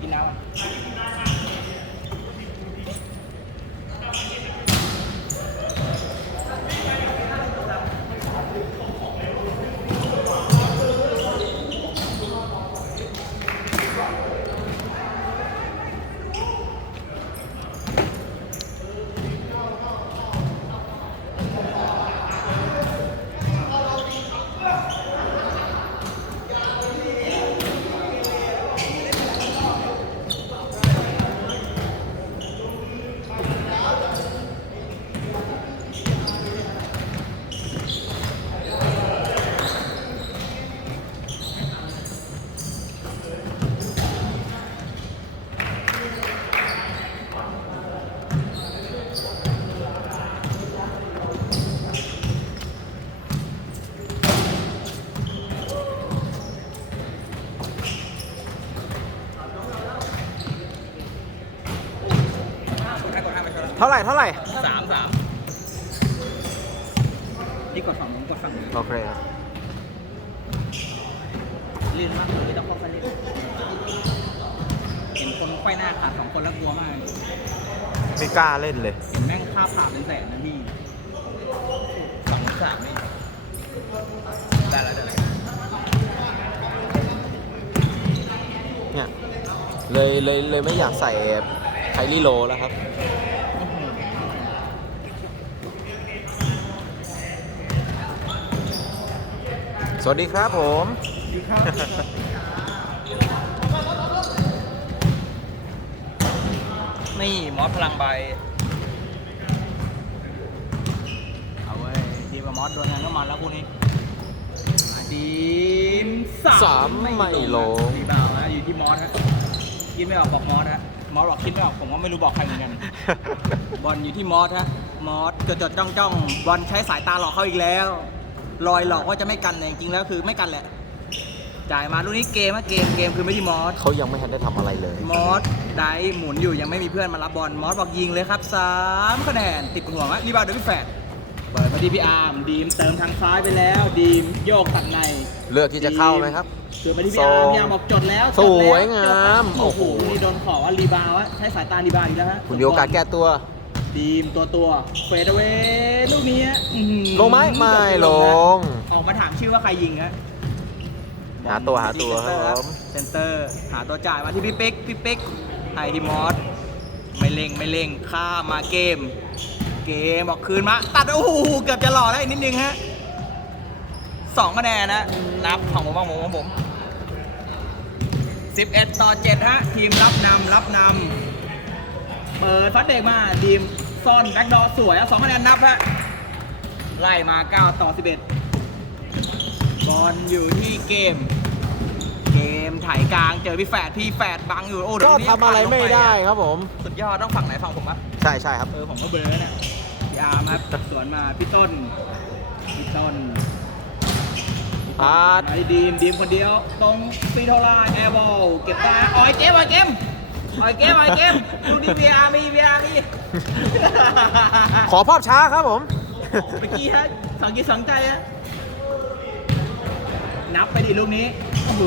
กินน้ำ เท่าไหร่เท่าไหร่เท่าไหร่สามสามนี่กดฝั่งนู้นกดฝั่งนี้โอเคครับลื่นมากเลยต้องเข้าไปเล่นเห็นคนไขว้หน้าขาดสองคนแล้วกลัวมากไม่กล้าเล่นเลยเห็นแม่งค่าผ่าเป็นแสนนะพี่สองสามนี่ได้แล้วได้แล้วเนี่ยเลยเลยเลยไม่อยากใส่ไคลี่โลแล้วครับ สวัสดีครับผมดีครับนี่มอสพลังใบ เอาเว้ยดีกว่ามอสโดนงานก็มันแล้วพวกนี้ดีมสามสามไม่ลงดีเปล่านะอยู่ที่มอสฮะคิดไม่ออกบอกมอสฮะมอสบอกคิดไม่ออกผมก็ไม่รู้บอกใครเหมือนกัน บอลอยู่ที่มอสฮะมอสจดจดจ้องจ้องบอลใช้สายตาหลอกเขาอีกแล้ว ลอยหลอกว่าจะไม่กันแต่จริงๆแล้วคือไม่กันแหละ จ่ายมาลูกนี้เกมอะเกมเกมคือไม่ที่มอส เขายังไม่ทันได้ทำอะไรเลย มอสได้หมุนอยู่ยังไม่มีเพื่อนมารับบอลมอสบอกยิงเลยครับสามคะแนนติดหัวไหมรีบาวเดอร์พี่แฟดเปิดมาที่พี่อาร์มดีมเติมทางซ้ายไปแล้ว ดีมโยกตัดในเลือกที่จะเข้าไหมครับคือมาที่พี่อาร์มส่งพี่อาร์มบอกจดแล้วสจดแล้ววยงามจดแล้วโอ้โหโอ้โหนี่โดนขอว่ารีบาวอะใช้สายตารีบาวอีกแล้วฮะ คุณมีโอกาสแก้ตัว ดีมตัวตัวเฟดเวลูกนี้อื้อหือลงไหมไม่ลง ออกมาถามชื่อว่าใครยิงฮะหาตัวหาตัวครับผม เซนเตอร์หาตัวจ่ายมาที่พี่ปิ๊กพี่ปิ๊กไฮที่มอสไม่เล็งไม่เล็งข้ามมาเกม เกมบอกคืนมา ตัดโอ้โหเกือบจะหล่อได้วอีกนิดนึงฮะสองคะแนนนะนับของผมบ้างผมของผม11 ต่อ 7 ฮะ ทีมรับนำรับนำ เปิดฟัดเด็กมาทีมซ่อนแบ็กดอร์สวยอะสองคะแนนนับฮะไล่มา 9 ต่อ 11 บอลอยู่ที่เกม เกมถ่ายกลางเจอพี่แฝดพี่แฝดบังอยู่โอ้เดี๋ก็ยวนี้ทำอะไรไม่ได้ผ่านลงปครับผม สุดยอดต้องฝั่งไหนฝั่งผมปะใช่ใช่ครับ เออผมก็เบลอเนี่ยพี่อาร์มครับสวนมาพี่ต้น พี่ต้นพาดไอ้ดีมดีมคนเดียว ตรงฟีโทลาแอร์บอลเก็บได้ออยเกมออยเกม ออยเกมออยเกมดูดิวีอาร์มีวีอาร์มีขอภาพช้าครับผม เมื่อกี้ฮะสองกีสองใจฮะนับไปดิลูกนี้โอ้โห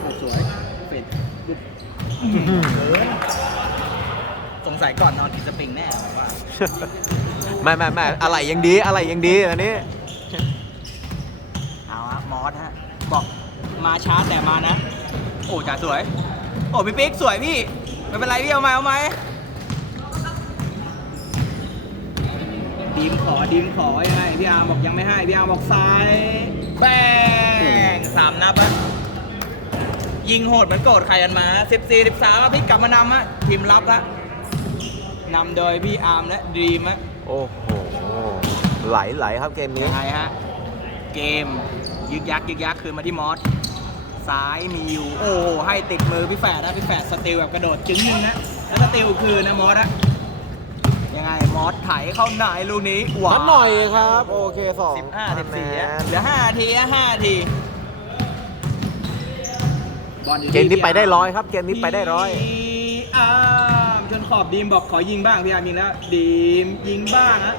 โอ้สวยเป็ดดุดสงสัยก่อนนอนกินสปริงแน่ผมว่า ไม่ไม่ไม่อะไรยังดีอะไรยังดีอันนี้ เอาฮะมอสฮะ บอกมาช้าแต่มานะ โอ้จ่าสวย โอ้พี่ปิ๊กสวยพี่ ไม่เป็นไรพี่เอาไหมเอาไหมดีมขอดีมขอยังไงพี่อาร์มบอกยังไม่ให้พี่อาร์มบอกซ้ายแบงสามนับอะยิงโหดเหมือนโกรธใครกันมา14 13พี่กลับมานำอะทีมรับละนำโดยพี่อาร์มและดีมอะ โอ้โหไหลไหลครับเกมนี้ยังไงฮะ เกมยึกยักยึกยักคืนมาที่มอสซ้ายมีอยู่โอ้โหให้ติดมือพี่แฝดนะพี่แฝดสติลแบบกระโดดจึ้งนึงนะแล้วสติลคืนนะมอสอะยังไงมอสไถเข้าไหนลูกนี้หวานัดหน่อยครับ โอเคสองสิบห้าสิบสี่คะแนอะนเหลือห้าทีอะห้าทีบอลอยู่ที่เกมนี้ไปได้ร้อยครับ เกมนี้ไปได้ร้อยพี่อาร์มชน ขอบดีมบอกขอยิงบ้างพี่อาร์มยิงแล้วดีมยิงบ้างฮะ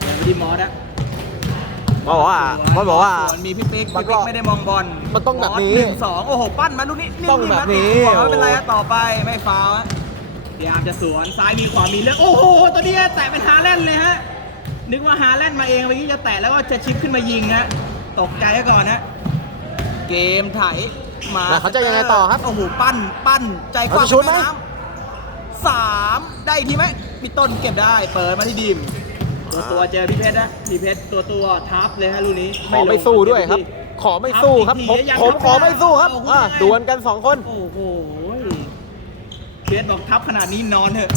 เดี๋ยวดีมอสอะบอกว่าเขาบอกว่า ส่วนมีพี่ปิ๊กมันพี่ก็ปิ๊กไม่ได้มองบอลมันต้องแบบนี้มสหนึ่งสองโอ้โหปั้นมาลูกนี้มๆต้องแบบนี้ะบอกว่าไม่เป็นไรฮะต่อไปไม่ฟาวล์ฮะพยายามจะสวนซ้ายมีขวามีเลือกโอ้โหตัวนี้แตะเป็นฮาแลนด์เลยฮะนึกว่าฮาแลนด์มาเองเมื่อกี้จะแตะแล้วก็จะชิปขึ้นมายิงฮะตกใจไว้ก่อนฮะเกมไถมาแล้วเขาจะยังไงต่อครับ โอ้โหปั้นปั้นใจกว้างเขาจะชุดไหมแน้ำ สามได้อีกทีไหมพี่ต้นเก็บได้ เปิดมาที่ดิม ตัวตัวเจอพี่เพชรนะพี่เพชรตัวตัวทับเลยฮะลูกนี้ขอไม่ลงสู้ด้วยครับ ขอไม่สู้ครับ ผมทับอีกทียังผมทับขอไม่สู้ครับโอ้โหอะยังไงดวลกันสองคน โอ้โหเพชรบอกทับขนาดนี้นอนเถอะ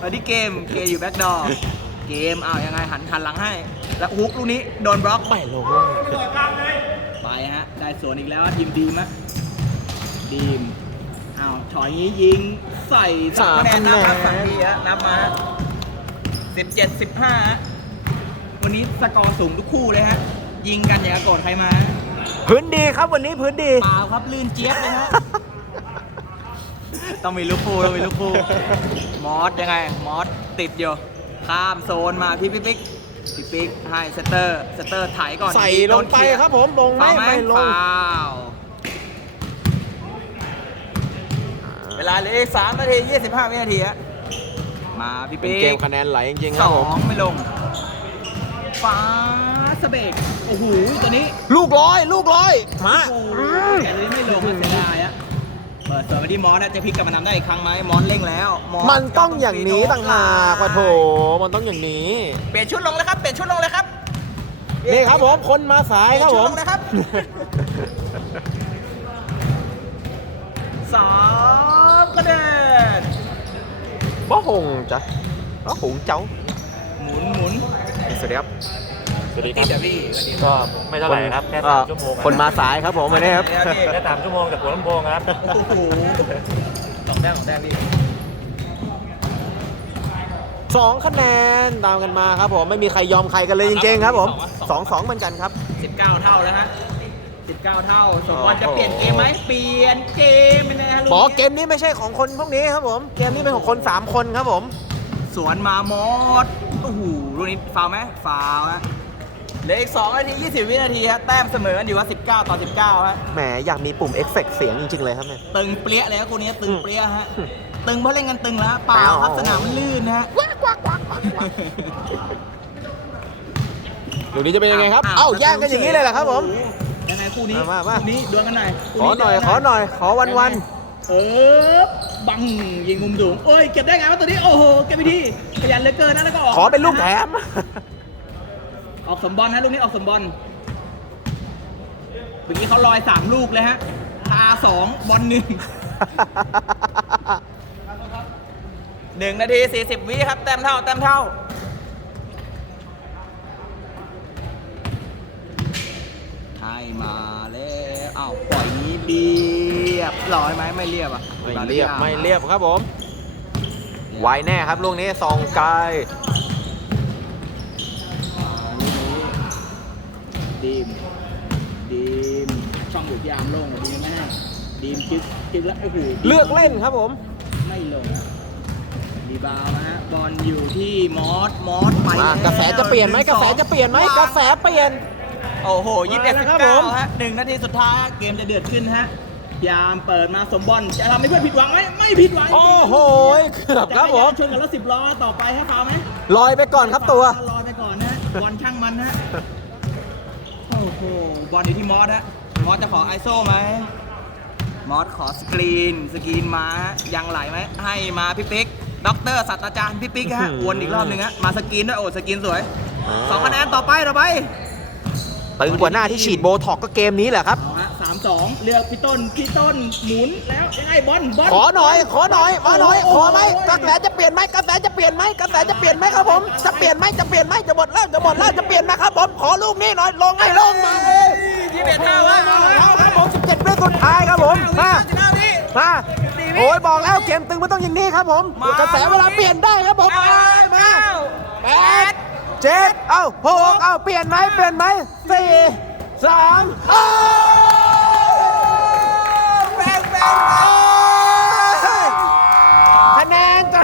มาที่เกมเกมอยู่แบ็คดอร์เกมอ้าวยังไงหันหันหลังให้ แล้วฮุกลูกนี้โดนบล็อกไม่ลงไปฮะได้สวนอีกแล้วทีมดีมอะดีม อ้าวถอยงี้ยิงใส่สามคะแนนนับครับฝั่งดีฮะนับมาสิบเจ็ดสิบห้าวันนี้สกอร์สูงทุกคู่เลยฮะ ยิงกันอย่ากระโกรธใครมาพื้นดีครับวันนี้พื้นดีเปล่าครับลื่นเจี๊ยบเลยฮะ ต้องมีลูกคู่ต้องมีลูกคู่มอสยังไง มอสติดอยู่ข้ามโซนมาพี่ปิ๊กปิ๊กพี่ปิ๊กให้เซตเตอร์เซตเตอร์ไถก่อนใส่ลโดงนไปเคลียครับผมลงไหมฟาวไหมไม่ลงฟาว เวลาเหลืออีกสามนาทียี่สิบห้าวินาทีฮะมาพี่เป็นปิ๊กเกมคะแนนไหลจริงๆคสรับอผมงไม่ลง ฟ้าสเบกโอ้โหตัวนี้ลูกร้อย ลูกร้อยมาโอ้โหอืมแกเลยไม่ลงอะเสียดายอะเปิดสวนไปที่มอสนะจะพลิกกลับมานำได้อีกครั้งไหมมอสเร่งแล้วมอสมันต้องอย่างนี้ต่างหากว่าโถมันต้องอย่างนี้ เปลี่ยนชุดลงเลยครับเปลี่ยนชุดลงเลยครับนี่ครับผมคนมาสายครับผมเปลี่ยนชุดลงเลยครับ ป้าหงจ้ะป้าหงเจ้าหมุนหมุนสวัสดีครับสวัสดีคติรัดบเดี๋ยวพี่ก็ไม่เท่าไหร่ครับแค่เอ่สาอมชั่วโมงคนมาสายครับผมวันนี้ครับแค่สามชั่วโมงจากหัวลำโพงครับโอ้โหสองแต้มสองแต้มพี่สองคะแนนตามกันมาครับผมไม่มีใครยอมใครกันเลยจริงๆครับผมสองสองเหมือนกันครับสิบเก้าเท่าแล้วฮะ สิบเก้าเท่าสมควรจะโอ้โหเปลี่ยนเกมไหมเปลี่ยนเกมเป็นไงฮะลูบอกนี้เกมนี้ไม่ใช่ของคนพวกนี้ครับผม เกมนี้เป็นของคน 3 คนครับผม สวนมามอสโอ้โหลูกนี้ฟาวล์ไหมฟาวล์ฮะเหลืออีก 2 นาที 20 วินาทีฮะแต้มเสมอกันอยู่ว่า 19 ต่อ 19ฮะแหมอยากมีปุ่มเอฟเฟกต์เสียงจริงๆเลยครับเนี่ย ตึงเปรี้ยเลยครับคู่นี้ตึงเปรี้ยฮะอืมตึงเพราะเล่นกันตึงแล้วฮะเปล่าครับแปลวสนามมันลื่นนะฮะ เดี๋ยวนี้จะเป็นยังไงครับอ้าวเอ้าแย่งกันอย่างนี้เลยเหรอครับผม โอ้โหยังไง คู่นี้มามามาคู่นี้ดวลกันหน่อยขอหน่อยขอหน่อยขอวันวันเออบังยิงมุมสูงโอ้ยเก็บได้ไงวะตัวนี้โอ้โหเก็บไปที่ขยันเหลือเกินนะแล้วก็ออกๆขอเป็นลูกแถมออกสมบอลฮะลูกนี้ออกสมบอลเมื่อกี้เขาลอยสามลูกเลยฮะพาสองบอลหนึ่งหนึ่งนาทีสี่สิบวิครับแต้มเท่าแต้มเท่า ให้ มาแล้วอ้าวปล่อยนี้เรียบร้อยไหมไม่เรียบอะไม่เรียบไม่เรียบครับผม ไวแน่ครับลูกนี้ซองไกลอ่าลูกนี้ดีมดีมช่องหยุดยามโล่งอะดีมง่ายดีมจึ๊กจึ๊กแล้วโอ้โหเลือกเล่นครับผม ไม่ลงรีบาวนะฮะบอลอยู่ที่มอสมอสไปมาแล้วกระแสจะเปลี่ยนไหมงกระแสจะเปลี่ยนไหมวางกระแสเปลี่ยน โอ้โหยี่สิบเอ็ดมาสิแล้วครับบเก้าผมฮะหนึ่งนาทีสุดท้ายฮะเกมจะเดือดขึ้นฮะพยายามเปิดมาสมบอลจะทำให้เพื่อนผิดหวังไหมไม่ผิดหวังโอ้โหเกือบครับผมจักรยานชนกับรถสิบล้อต่อไปฮะฟาวไหมลอยไปก่อนครับตัวลอยไปก่อนนะบอลช่างมันฮะโอ้โหบอลอยู่ที่มอสฮะมอสจะขอไอโซ่ไหมมอสขอสกรีน สกรีนมาฮะยังไหลไหมให้มาพี่ปิ๊กด็อกเตอร์ศาสตราจารย์พี่ปิ๊กฮะอื้อหือวนอีกรอบหนึ่งฮะมาสกรีนด้วยโอ้สกรีนสวยอ่าสองคะแนนต่อไปต่อไป ตึงกว่าหน้าที่ฉีดโบท็อกก็เกมนี้แหละครับเอาฮะสามสองเลือกพี่ต้นพี่ต้นหมุนแล้วยังไงบอลบอลขอหน่อย ขอหน่อยมาหน่อย ขอไหมกระแสจะเปลี่ยนไหมกระแสจะเปลี่ยนไหมกระแสจะเปลี่ยนไหมครับผมจะเปลี่ยนไหมจะเปลี่ยนไหมจะหมดแล้วจะหมดแล้วจะเปลี่ยนไหมครับผมขอลูกนี้หน่อยลงให้ลงมาเองยี่สิบเอ็ดเท่าแล้วมาแล้วครับผม17วิสุดท้ายครับผมมาสิบห้าวิมาโอ้ยบอกแล้วเกมตึงมันต้องอย่างนี้ครับผมมากระแสเวลาเปลี่ยนได้ครับ เจ็ดเอ้าหกเอ้าเปลี่ยนไหมเปลี่ยนไหมสี่สามเอ้าแบงแบงคะแนนจ้า